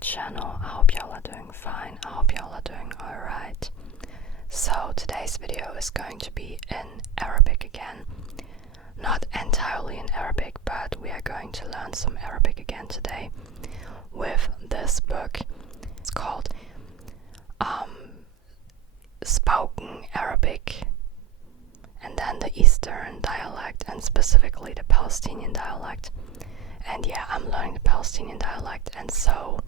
channel. I hope y'all are doing fine. I hope y'all are doing alright. So today's video is going to be in Arabic again. Not entirely in Arabic, but we are going to learn some Arabic again today with this book. It's called Spoken Arabic, and then the Eastern dialect, and specifically the Palestinian dialect. And yeah, I'm learning the Palestinian dialect, and so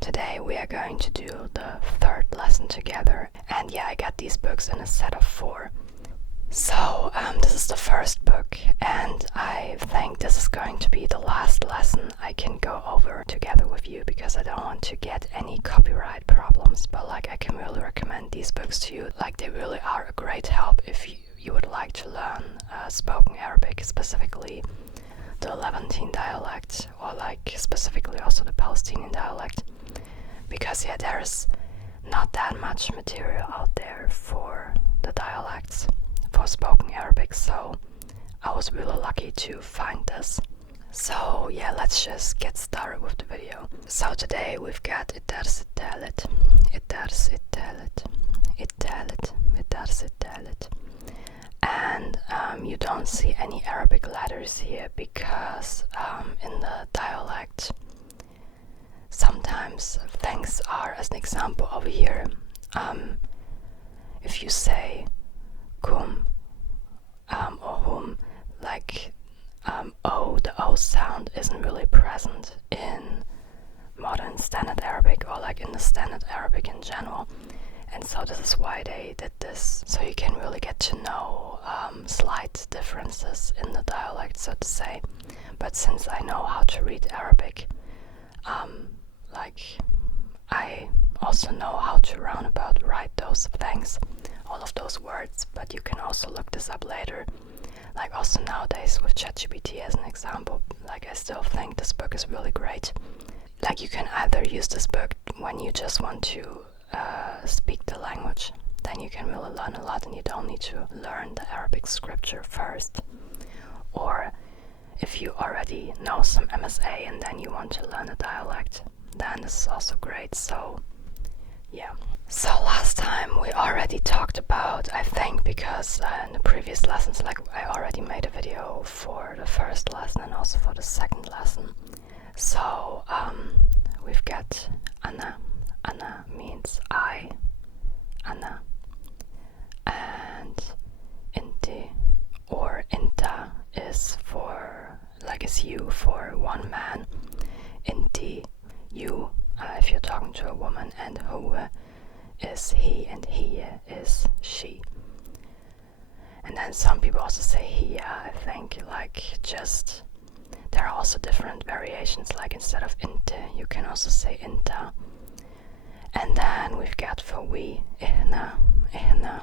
today we are going to do the third lesson together. And yeah, I got these books in a set of 4. So this is the first book, and I think this is going to be the last lesson I can go over together with you, because I don't want to get any copyright problems. But like, I can really recommend these books to you. Like, they really are a great help if you would like to learn spoken Arabic, specifically the Levantine dialect, or like specifically also the Palestinian dialect, because yeah, there's not that much material out there for the dialects for spoken Arabic, so I was really lucky to find this. So yeah, let's just get started with the video. So today we've got الدرس الثالث الدرس الثالث الثالث الدرس الثالث, and you don't see any Arabic letters here because in the dialect sometimes things are, as an example over here, if you say kum or hum, like the O sound isn't really present in modern standard Arabic, or like in the standard Arabic in general. And so this is why they did this, so you can really get to know slight differences in the dialect, so to say. But since I know how to read Arabic, like, I also know how to roundabout write those things, all of those words. But you can also look this up later, like also nowadays with ChatGPT as an example. Like, I still think this book is really great. Like, you can either use this book when you just want to speak the language, then you can really learn a lot and you don't need to learn the Arabic scripture first. Or if you already know some MSA and then you want to learn a dialect, then this is also great. So yeah. So last time we already talked about, I think, because in the previous lessons, like, I already made a video for the first lesson and also for the second lesson. So we've got Ana. Ana means I, Ana, and Inti or Inta is for, like, is you for one man. Inti, you, if you're talking to a woman, and Huwa is he, and Hiya is she. And then some people also say Hiya, I think, like, just, there are also different variations, like instead of Inte, you can also say Inta. And then we've got for we, ihna, ihna,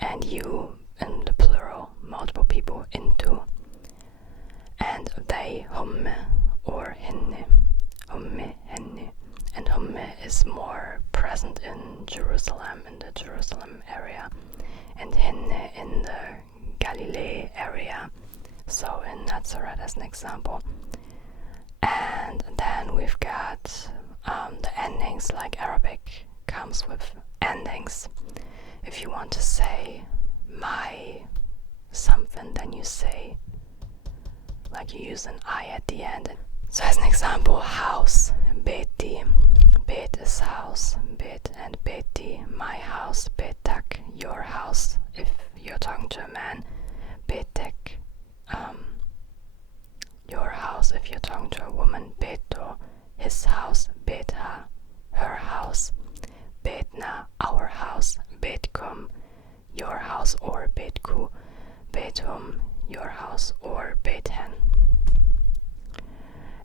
and you in the plural, multiple people, into, and they, humme, or hinne, humme, henne, and humme is more present in Jerusalem, in the Jerusalem area, and hinne in the Galilee area, so in Nazareth as an example. And then we've got the endings, like Arabic comes with endings. If you want to say my something, then you say, like, you use an I at the end. So as an example, house, beti, bet is house, bet, and beti, my house, betak, your house, if you're talking to a man, betek, your house, if you're talking to a woman, beto, his house, betha, her house, betna, our house, betkum, your house, or betku, betum, your house, or bethen,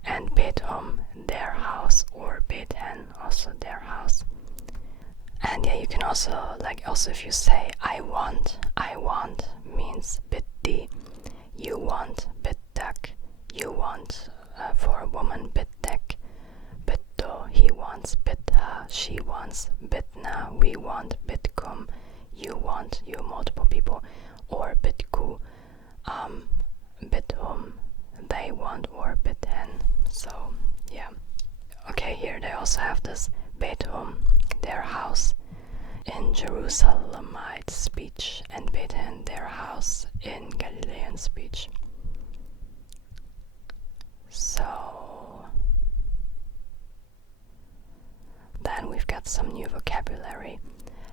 and bethum, their house, or bethen, also their house. And yeah, you can also, like, also if you say I want means bitti, you want, bittak, you want, for a woman, bittek, bitto, he wants, bitha, she wants, bitna, we want, bitkum, you want, you multiple people, or bitku, bithum, they want, or bithen. So yeah, okay, here they also have this Bethum, their house, in Jerusalemite speech, and Bethlehem, their house, in Galilean speech. So then we've got some new vocabulary.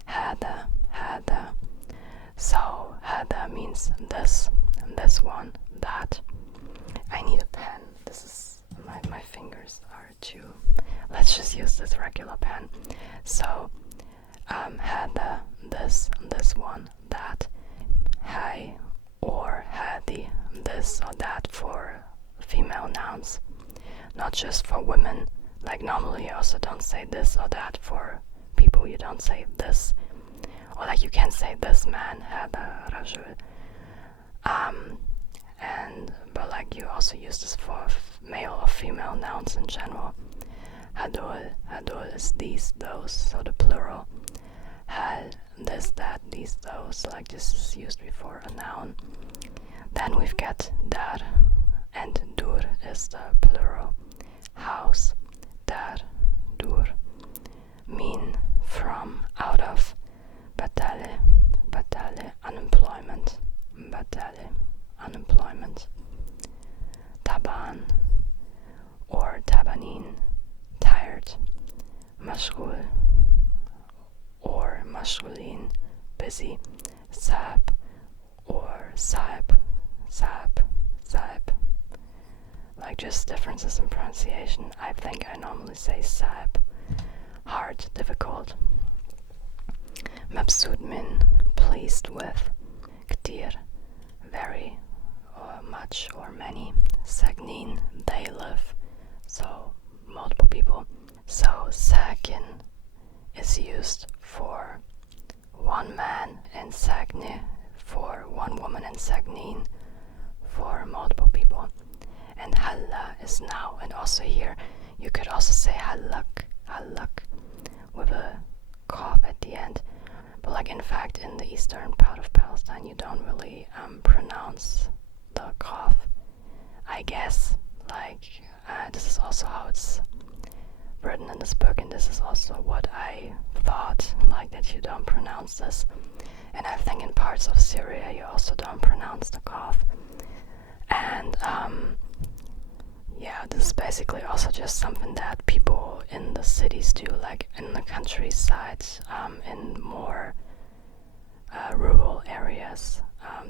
Hada, hada. So hada means this, and this one, that. I need a pen. This is my fingers are too. Let's just use this regular pen. So hada, this one, that. Hai or hadi, this or that for female nouns, not just for women. Like normally you also don't say this or that for people. You don't say this, or like you can't say this man hada rajul. But like you also use this for male or female nouns in general. Hadol is these, those, so the plural. Hal, this, that, these, those, like this is used before a noun. Then we've got dar, and dur is the plural. House, dar, dur, mean, from, out of. Batale, unemployment. Batale, unemployment. Taban or tabanin, tired. Mashghul or mashghulin, busy. Saab or saib, like just differences in pronunciation. I think I normally say saib. Hard, difficult. Mabsud min, pleased with. Ktir, very, or much, or many. Sagnin, they live, so multiple people. So sakin is used for one man, and sagne for one woman, and sagnin for multiple people. And halla is now, and also here you could also say halak with a cough at the end. But like in fact in the eastern part of Palestine you don't really pronounce the cough, I guess. Like this is also how it's written in this book, and this is also what I thought, like that you don't pronounce this. And I think in parts of Syria you also don't pronounce the cough. And yeah, this is basically also just something that people in the cities do, like in the countryside, in more rural areas.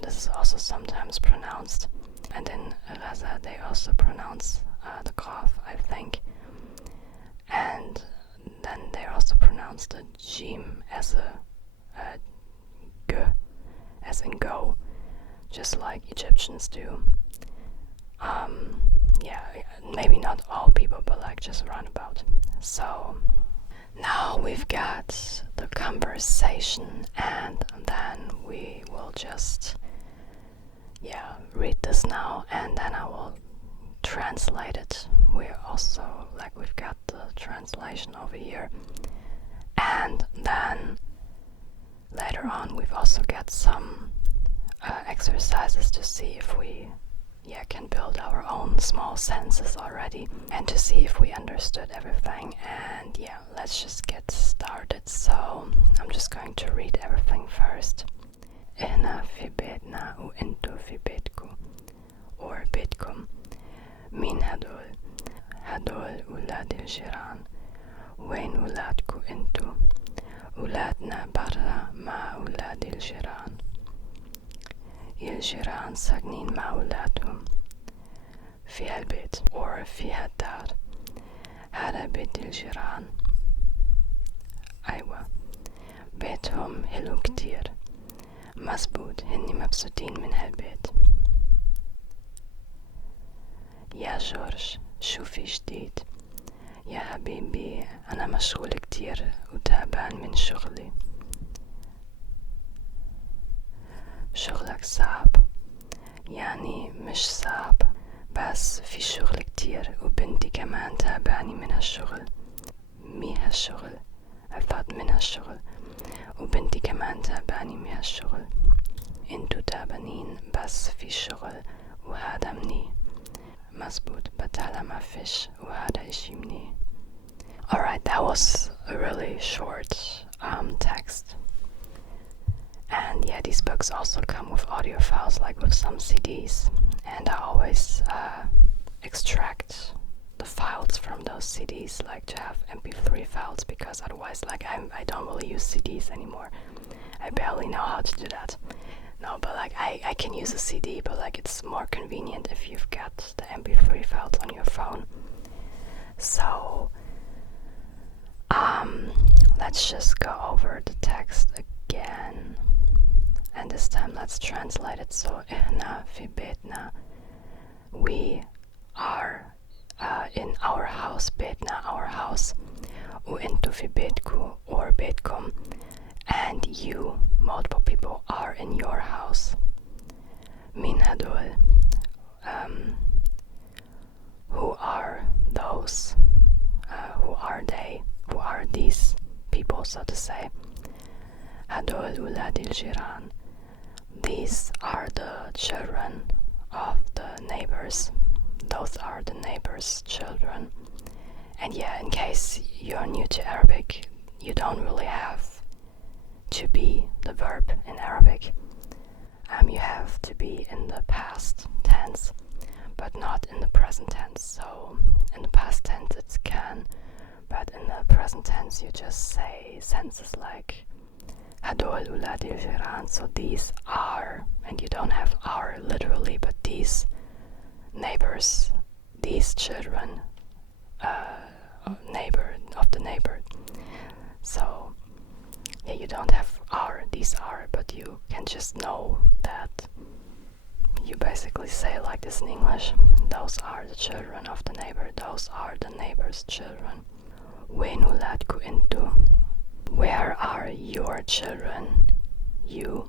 This is also sometimes pronounced. And in Gaza they also pronounce the cough, I think. And then they also pronounce the jim as a g, as in go, just like Egyptians do. Yeah, maybe not all people, but like just roundabout. So now we've got the conversation, and then we will just read this now, and then I will translate it. We're also like we've got the translation over here, and then later on we've also got some exercises to see if we can build our own small sentences already, and to see if we understood everything. And let's just get started. So I'm just going to read everything first. Ena fi betna u intu fi betku, or betkum. Min hadol ulad al-jiran, wain uladku intu. Uladna barra ma ulad al-jiran. الجيران ساكنين مع أولادهم في البيت or في الدار. هذا بيت الجيران. أيوة، بيتهم حلو كتير، مظبوط، هني مبسوطين من هالبيت. يا جورج، شو في جديد؟ يا حبيبي أنا مشغول كتير وتعبان من شغلي. شغلك صعب؟ يعني مش صعب، بس في شغل كتير وبنتي كمان تعباني من هالشغل. مي هالشغل؟ I thought من هالشغل، وبنتي كمان تعباني من هالشغل. انتو تعبانين بس في شغل وهذا مني. مظبوط، بتعلى ما فيش وهذا اشي مني. Alright, that was a really short text. And yeah, these books also come with audio files, like with some CDs. And I always extract the files from those CDs, like to have MP3 files, because otherwise, like I don't really use CDs anymore. I barely know how to do that. No, but like I can use a CD, but like it's more convenient if you've got the MP3 files on your phone. So let's just go over the text again, and this time let's translate it. So ihna fi betna, we are in our house, betna, our house, u intu fi betku, or betkum, and you, multiple people, are in your house. Min hadul, who are those, who are they, who are these people, so to say. Hadul uladil jiran, these are the children of the neighbors. Those are the neighbors' children. And yeah, in case you're new to Arabic, you don't really have to be the verb in Arabic. You have to be in the past tense, but not in the present tense. So in the past tense it's can, but in the present tense you just say sentences like Hadol uladil jiran, so these are, and you don't have are literally, but these neighbors, these children, neighbor of the neighbor. So yeah, you don't have are, these are, but you can just know that you basically say like this in English. Those are the children of the neighbor, those are the neighbor's children. Wain uladku intu, where are your children? You.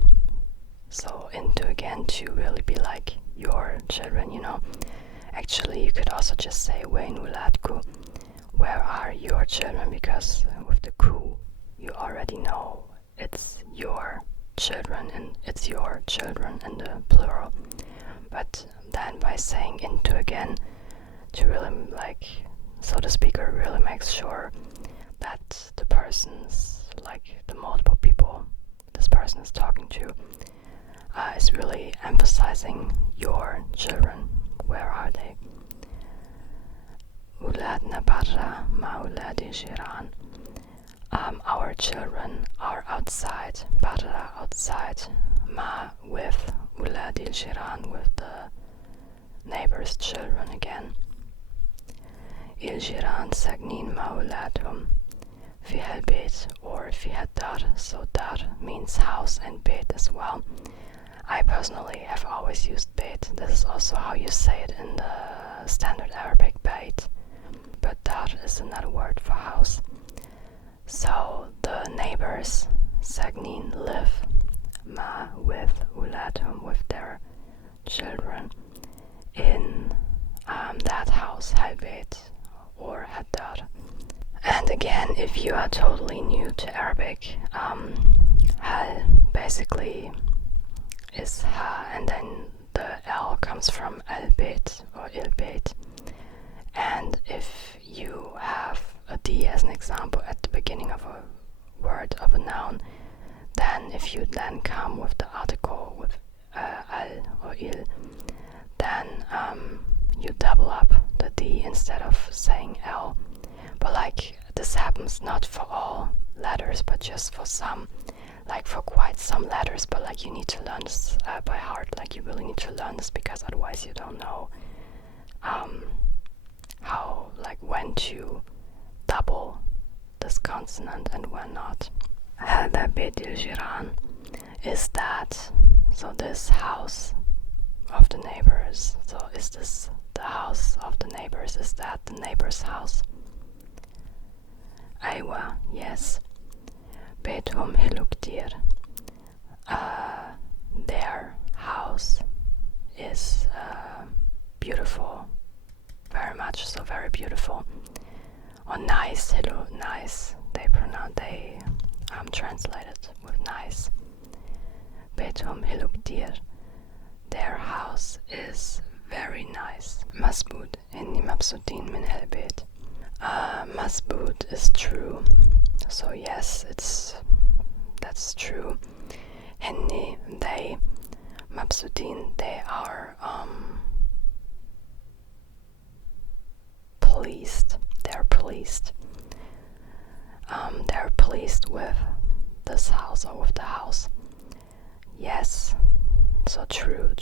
So into again to really be like your children, you know. Actually, you could also just say Wain uladku, where are your children? Because with the ku, you already know it's your children, and it's your children in the plural. But then by saying into again, to really like, so the speaker really makes sure that the person's, like the multiple people this person is talking to, is really emphasizing your children. Where are they? Uladna barra ma uladi jiran. Our children are outside, barra outside, ma with, uladi jiran with the neighbor's children again. Il jiran sagnin ma uladhum. Fi halbeit or fi dar, so dar means house and beit as well. I personally have always used beit. This is also how you say it in the standard Arabic, beit. But dar is another word for house. So the neighbors, sagnin, live, ma with uladhum, with their children, in that house, halbeit or hadar. And again, if you are totally new to Arabic, hal basically is ha, and then the L comes from al-beit or il-beit. And if you have a D as an example at the beginning of a word, of a noun, then if you then come with the article with al or il, then you double up the D instead of saying L. But like this happens not for all letters, but just for some, like for quite some letters. But like you need to learn this by heart. Like you really need to learn this, because otherwise you don't know how, like when to double this consonant and when not. Hada bedil jiran is that, so this house of the neighbors. So is this the house of the neighbors? Is that the neighbor's house? Aywa, yes. Bethum hiluktir. Their house is beautiful, very much so, very beautiful. Or nice, hilu, nice. They translate it with nice. Bethum hiluktir. Their house is very nice. Masbud inni mabsudin min halbeit. Masbut is true. So yes, that's true. Henni, they. Mabsudin, they are pleased. They're pleased. They're pleased with this house or with the house. Yes, so true.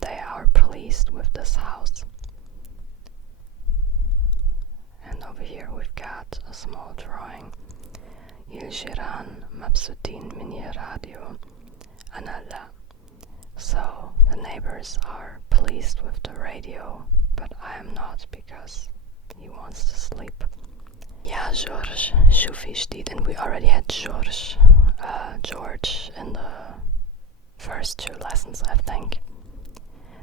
They are pleased with this house. And over here we've got a small drawing. Yiljiran Mabsudin Mini Radio Anala. So the neighbors are pleased with the radio, but I am not because he wants to sleep. Ja, George, Shufi steht, and we already had George in the first 2 lessons, I think.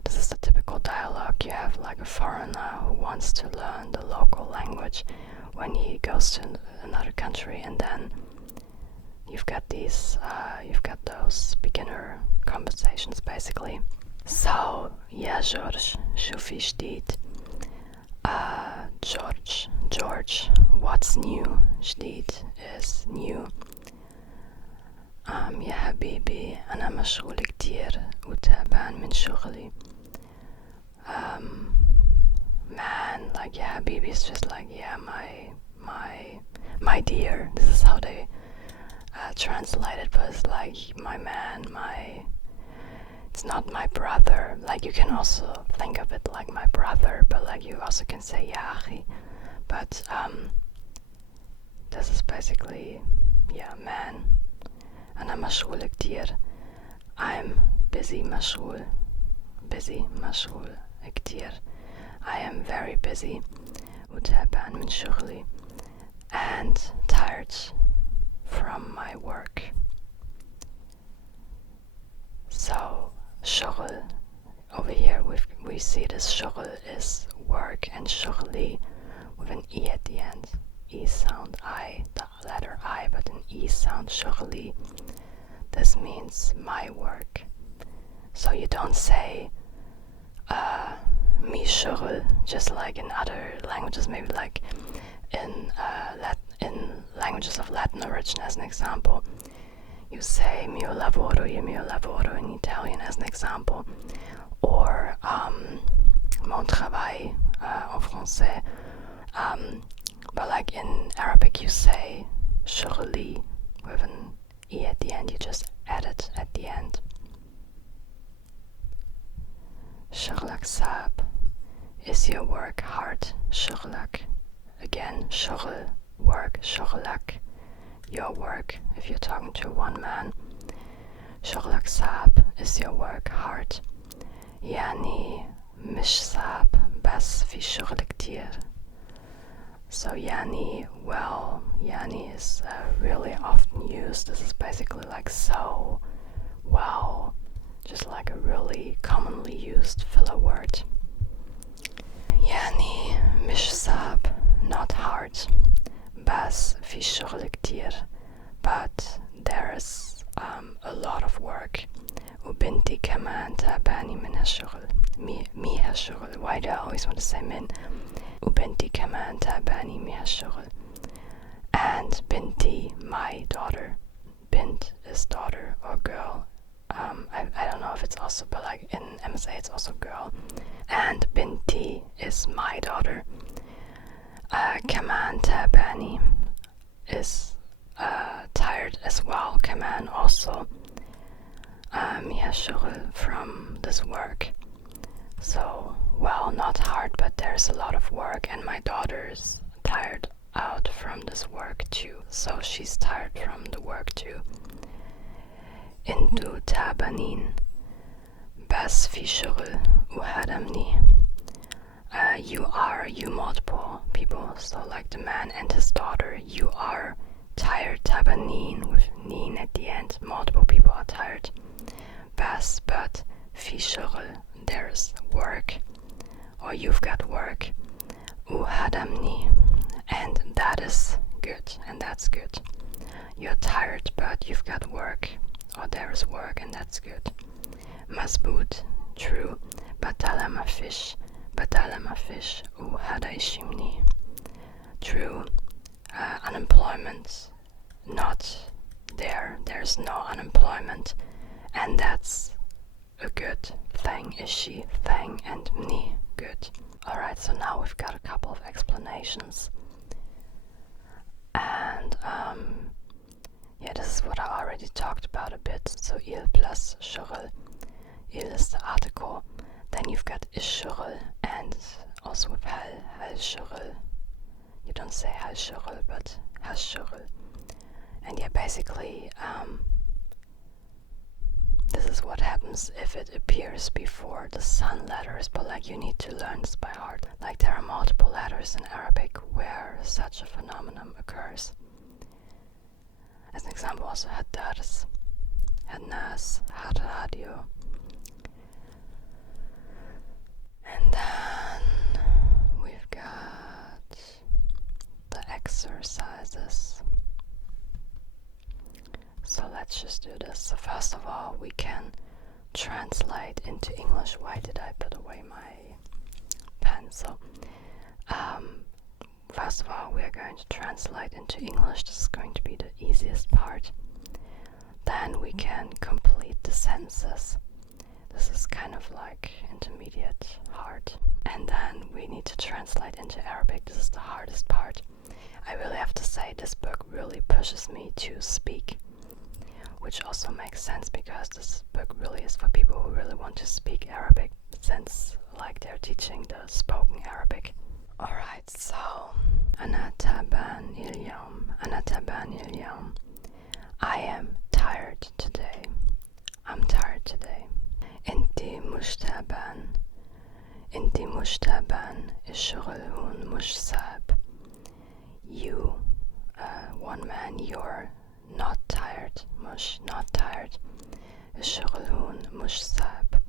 This is the typical dialogue. You have like a foreigner who wants to learn the local language when he goes to another country, and then you've got those beginner conversations basically. So, ja, George, Shufi steht. George, what's new? Steht is new. يا حبيبي أنا مشغول كتير وتعبان من شغلي. Man, like yeah, حبيبي is just like yeah, my dear. This is how they translate it, but it's like my man, it's not my brother. Like you can also think of it like my brother, but like you also can say ya akhi. But this is basically yeah, man. أنا مشغول كتير. I'm busy مشغول كتير. I am very busy وتعبان من شغلي and tired from my work. So شغل, over here we see this شغل is work, and شغلي with an E at the end. E sound, I, the letter I, but an E sound, شغلي. This means my work. So you don't say mi شغل, just like in other languages, maybe like in languages of Latin origin as an example. You say mio lavoro in Italian as an example, or mon travail en français. But like in Arabic you say شغلي with an E at the end, you just add it at the end. شغلك صعب, is your work hard? شغلك, again شغل, work, شغلك, your work if you're talking to one man. شغلك صعب, is your work hard? يعني مش صعب بس في شغل كتير. So yani, well, yani is really often used. This is basically like so, well, just like a really commonly used filler word. Yani مش صعب, not hard. بس في شغل كتير, but there's a lot of work. وبنتي كمان تعباني من هالشغل. مي هالشغل. Why do I always want to say من? وبنتي كمان تعباني من هالشغل. And binti, my daughter. Bint is daughter or girl. I don't know if it's also, but like in MSA it's also girl. And binti is my daughter. Kaman tabani is tired as well. Kaman also mihashughl from this work. So, well, not hard, but there's a lot of work, and my daughter's tired out from this work too. So she's tired from the work too. Intu tabanin bas fi shughl uhadamni. You multiple people, so like the man and his daughter, you are tired. Tabanin with nin at the end. Multiple people are tired. Bas, but fi shughl, there's work, or you've got work. Uhadamni, and that is good, and that's good. You're tired, but you've got work, or there is work, and that's good. Masbut, true. Batala ma fish, uhadaishimni. true. Unemployment, not there. There's no unemployment, and that's a good thing. Ishi, thing, and mni, good. Alright, so now we've got a couple of explanations. And yeah, this is what I already talked about a bit. So il plus shurl. Il is the article. Then you've got ishurl, and also with hal shurl. You don't say hal shurl, but has shurl. And yeah, basically, this is what happens if it appears before the sun letters, but like you need to learn this by heart. Like there are multiple letters in Arabic where such a phenomenon occurs. As an example, also haddars, hadnas, had radio. And then we've got the exercises. So let's just do this. So first of all, we can translate into English. Why did I put away my pen? So first of all, we are going to translate into English. This is going to be the easiest part. Then we can complete the sentences. This is kind of like intermediate hard. And then we need to translate into Arabic. This is the hardest part. I really have to say this book really pushes me to speak, which also makes sense because this book really is for people who really want to speak Arabic, since like they're teaching the spoken Arabic. Alright, so Ana taban il-yawm. I am tired today. I'm tired today. Inti mushtaban. Ishghal hun mush sab. You, one man, you're not tired. Mush, not tired. Ishghal hun mush sab.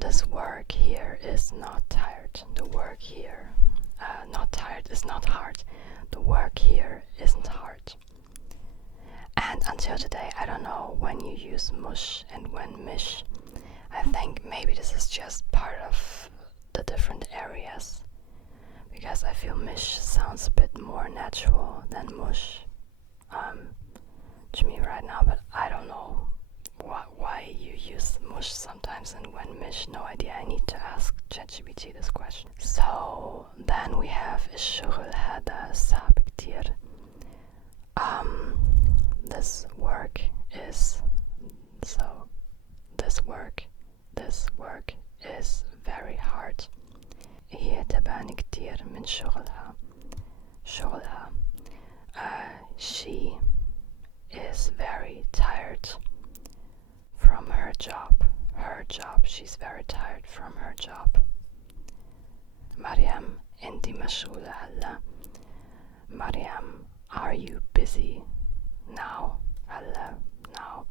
This work here is not tired. The work here, not tired, is not hard. The work here isn't hard. And until today, I don't know when you use mush and when mish. I think maybe this is just part of the different areas, because I feel mish sounds a bit more natural than mush to me right now, but I don't know why you use mush sometimes and when mish. No idea. I need to ask ChatGPT this question. So then we have ishghal hada sabik tir. This work is very hard. هي تعبانة كتير من شغلها. She is very tired from her job. She's very tired from her job. Mariam, انتي مشغولة هلا. Mariam, are you busy now? هلا, now.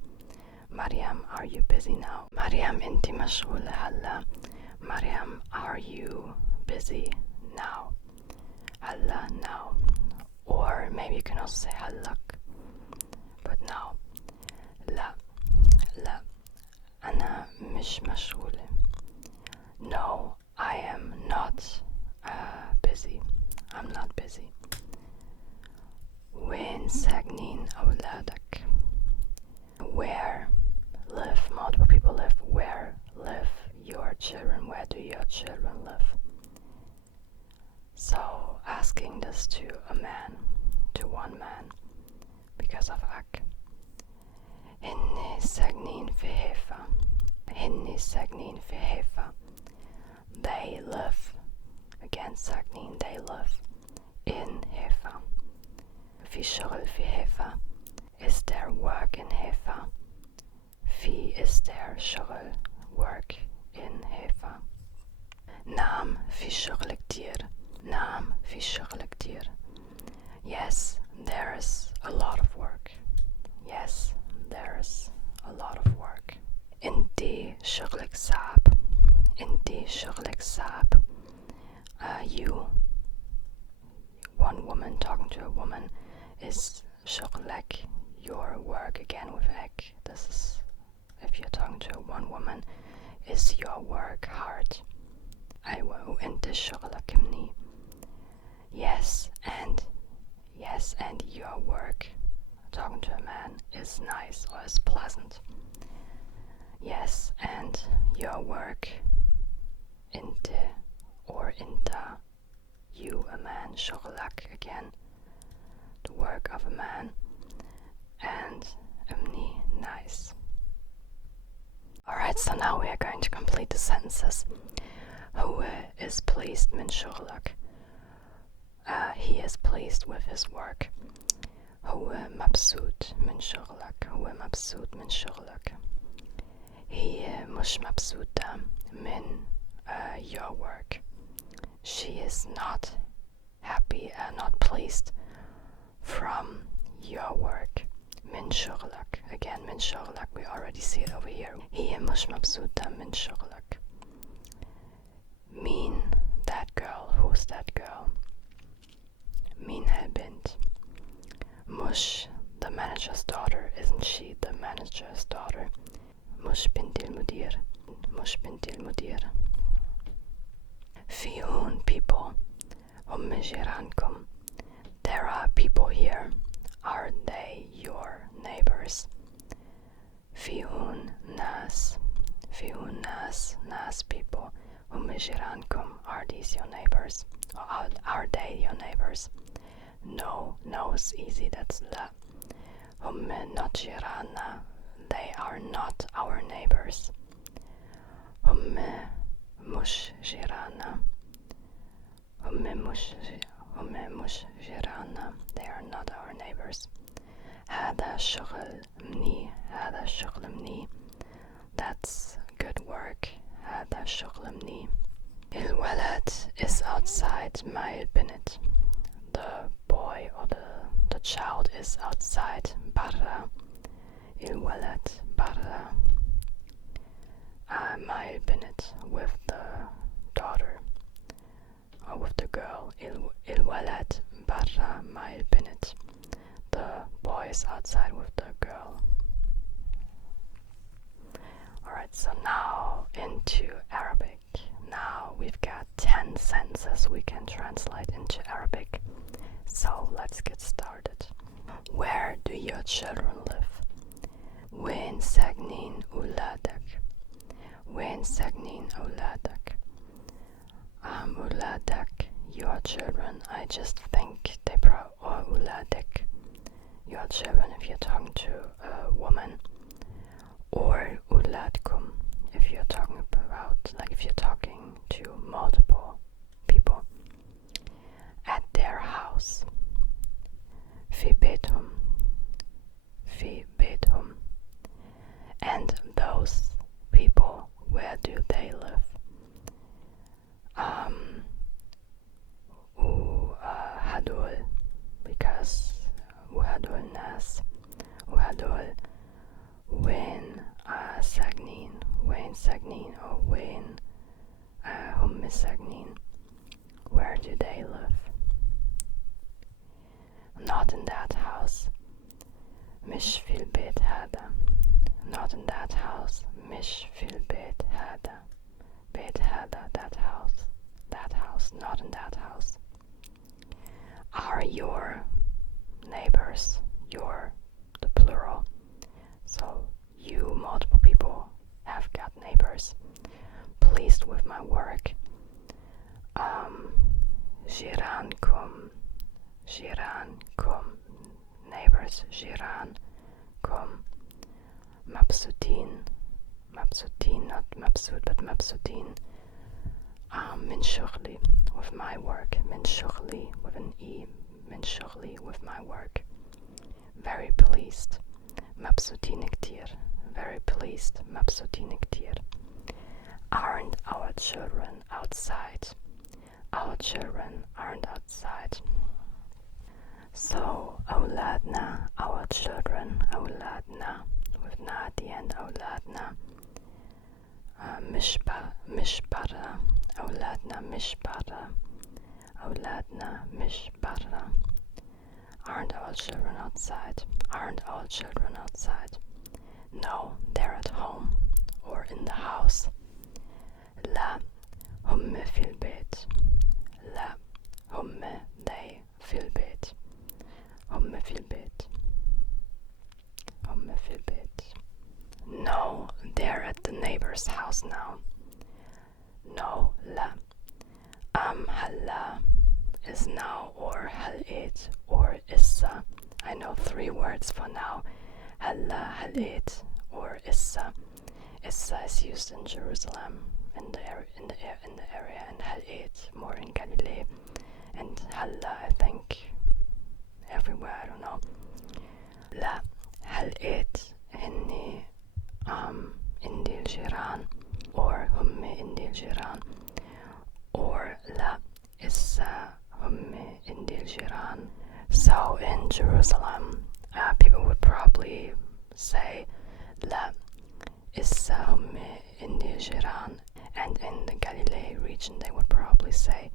Mariam, are you busy now? Mariam, انتي مشغولة هلا. Mariam, are you busy now? هلا, now. Or maybe you can also say هلك, but now. لا, أنا مش مشغولة. No, I am not busy. I'm not busy. وين ساكنين أولادك? Where live, multiple people live. Where live your children? Where do your children live? So asking this to a man, to one man, because of ak. هني ساكنين في حيفا. They live. Again, ساكنين, they live in حيفا. في شغل في حيفا. Is there work in حيفا? في is there شغل, work in حيفا. نعم في شغل كتير. Yes, there's a lot of work. انتي شغلك صعب. You, one woman talking to a woman, is شغلك, your work, again with ek. This is if you're talking to one woman. Is your work hard? أيوة, وانت شغلك مني. Yes, and your work, talking to a man, is nice or is pleasant. Yes, and your work, inte or inta, you, a man, شغلك, again, the work of a man, and umni, nice. Alright, so now we are going to complete the sentences. Who is pleased min شغلك? He is pleased with his work. هو مبسوط من شغلك. هو مبسوط من شغلك. هي مش مبسوطة من your work. She is not happy and not pleased from your work. من شغلك. Again, من شغلك, we already see it over here. هي مش مبسوطة من شغلك. مين that girl? Who's that girl? مين هالبنت? مش the manager's daughter. Isn't she the manager's daughter? مش بنت المدير. مش بنت المدير. في هون people. هم جيرانكم. There are people here. Are they your neighbors? في هون ناس. في هون ناس people. هم جيرانكم. Are these your neighbors? Or are they your neighbors? No is easy, that's لا. هم not جيراننا. They are not our neighbors. هم مش جيراننا. هم مش جيراننا. They are not our neighbors. هذا شغل مني. هذا شغل مني. That's good work. هذا شغل مني. الولد is outside ما البنت. The boy or the child is outside. برا. الولد برا. ما البنت with the daughter or with the girl. الولد برا ما البنت. The boy is outside with the girl. Alright, so now into Arabic. Now we've got 10 sentences we can translate into Arabic. So let's get started. Where do your children live? وين ساكنين أولادك? وين ساكنين أولادك? أولادك, your children. I just think they or أولادك, your children if you're talking to a woman. Or أولادكم if you're talking about, like if you're talking to multiple people. At their house. في بيتهم. في بيتهم. And those people, where do they live? هدول, because وهدول ناس. وهدول وين ساكنين. وين ساكنين or وين هم ساكنين. Where do they live? Not in that house. مش في البيت هذا. Not in that house. مش في البيت هذا. بيت هذا, that house. That house, not in that house. Are your neighbors, your, the plural. So you, multiple people, have got neighbors. Pleased with my work. جيرانكم. جيرانكم. Neighbors. جيرانكم. مبسوطين. مبسوطين, not مبسوط but مبسوطين. من شغلي, with my work. من شغلي, with an E. من شغلي, with my work. Very pleased. مبسوطين كتير. Very pleased. مبسوطين كتير. Aren't our children outside? Our children aren't outside. So أولادنا, our children. أولادنا, with na at the end. أولادنا. مش برا. أولادنا مش برا. أولادنا مش برا. Aren't our children outside? Aren't our children outside? No, they're at home or in the house. لا, هم في البيت. لا, هم 3 words for now. Halla, Halit, or Issa. Issa is used in Jerusalem, in the area, and Halit more in Galilee, and Halla I think everywhere. I don't know. La Halit inni indil jiran, or hummi indil jiran, or la issa hummi indil jiran. So in Jerusalem, people would probably say la issa hummi indil jiran, and in the Galilee region they would probably say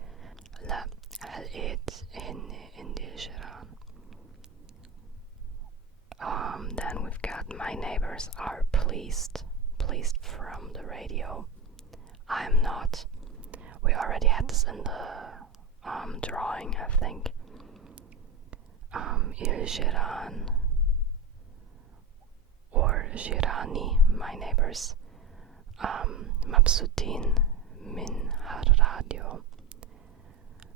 la halit inni indil jiran. Then we've got my neighbors are pleased from the radio. I'm not. We already had this in the drawing, I think. Il Jiran or Jirani, my neighbors. Mabsutin min har radio.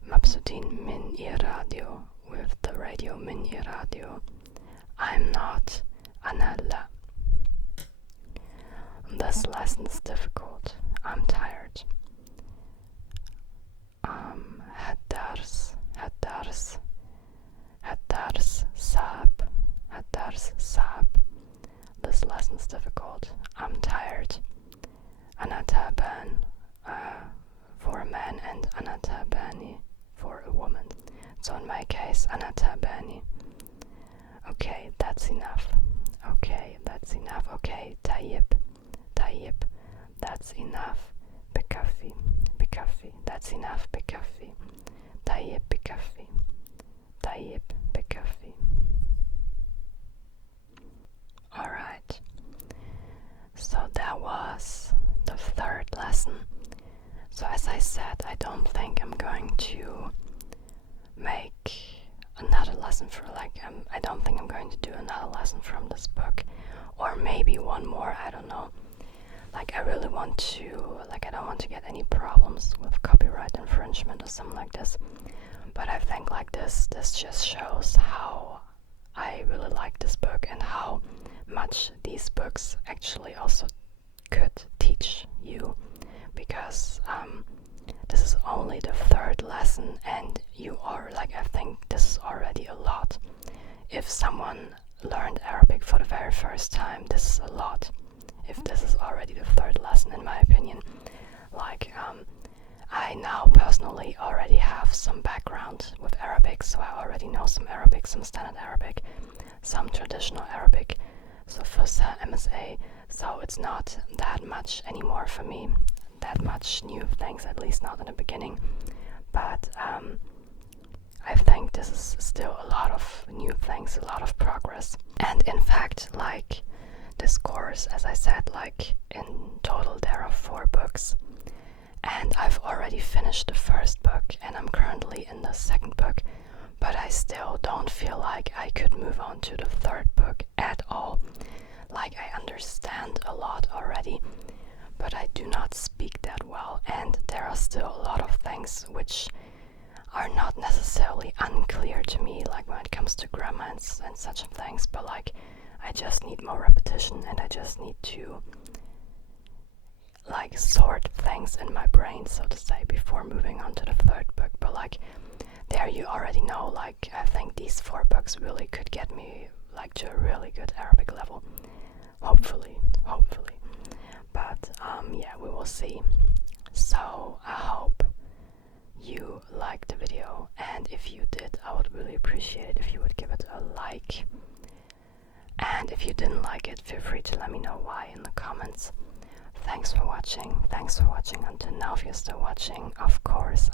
Mabsutin min ir radio, with the radio min ir radio. I'm not. Analla. This lesson is difficult. I'm tired. Haddars Saab. This lesson is difficult. I'm tired. Anataban for a man and anatabani for a woman. So in my case, anatabani. Okay, that's enough. Okay, tayyib, that's enough. Bikafi, that's enough. Bikafi, tayyib, bikafi. Alright, so that was the 3rd lesson. So as I said, I don't think I'm going to make another lesson for I don't think I'm going to do another lesson from this book, or maybe one more, I don't know. I really want to, I don't want to get any problems with copyright infringement or something like this, but I think this just shows how I really like this book and how much these books actually also could teach you, because this is only the 3rd lesson, and you are I think this is already a lot. If someone learned Arabic for the very first time, this is a lot. If this is already the 3rd lesson, in my opinion, I now personally already have some background with Arabic, so I already know some Arabic, some standard Arabic, some traditional Arabic, so Fusha, MSA, so it's not that much anymore for me, that much new things, at least not in the beginning, but I think this is still a lot of new things, a lot of progress. And in fact, this course, as I said, in total there are 4 books, and I've already finished the 1st book and I'm currently in the 2nd book, but I still don't feel like I could move on to the 3rd book at all. I understand a lot already, but I do not speak that well, and there are still a lot of things which are not necessarily unclear to me, when it comes to grammar and such things, but I just need more repetition, and I just need to sort things in my brain, so to say, before moving on to the 3rd book. But there you already know, I think these 4 books really could get me to a really good Arabic level, hopefully, but yeah, we will see. So I hope you liked the video, and if you did, I would really appreciate it if you would give it a like, and if you didn't like it, feel free to let me know why in the comments. Thanks for watching until now. If you're still watching, of course,